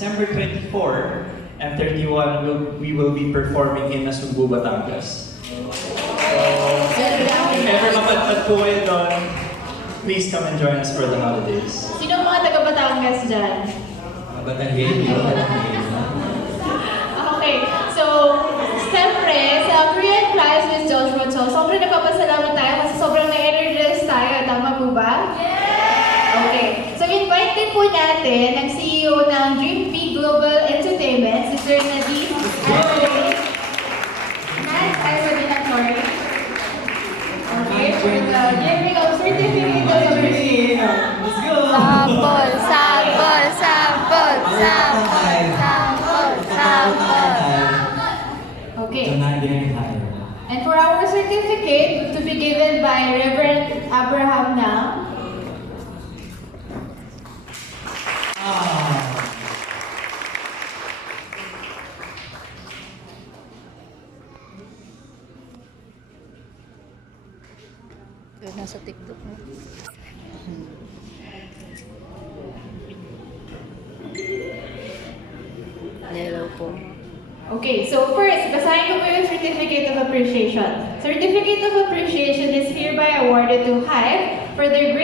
December 24 and 31, we will be performing in Nasugbu, Batangas. So, if ever mapadpad po kayo doon, please come and join us for the holidays. Sino mga taga-Batangas dyan? Batanggay. Okay, so, siyempre, sa Korean class, Miss Joshua Cho, sobrang nagpapasalamat tayo kasi sobrang na-energize tayo. Tama po ba? Okay, so invite din po natin ang CEO ng Dream P Global Entertainment, si Sir Nadine Arvin. Okay, for the giving of certificate of appreciation. Let's go! Sample, sample, sample, sample, sample, sample. Okay. And for our certificate to be given by Reverend Abraham Nam. Nasa TikTok mo. Hello po. Okay, so first, basahin ko po yung Certificate of Appreciation. Certificate of Appreciation is hereby awarded to Hive for their great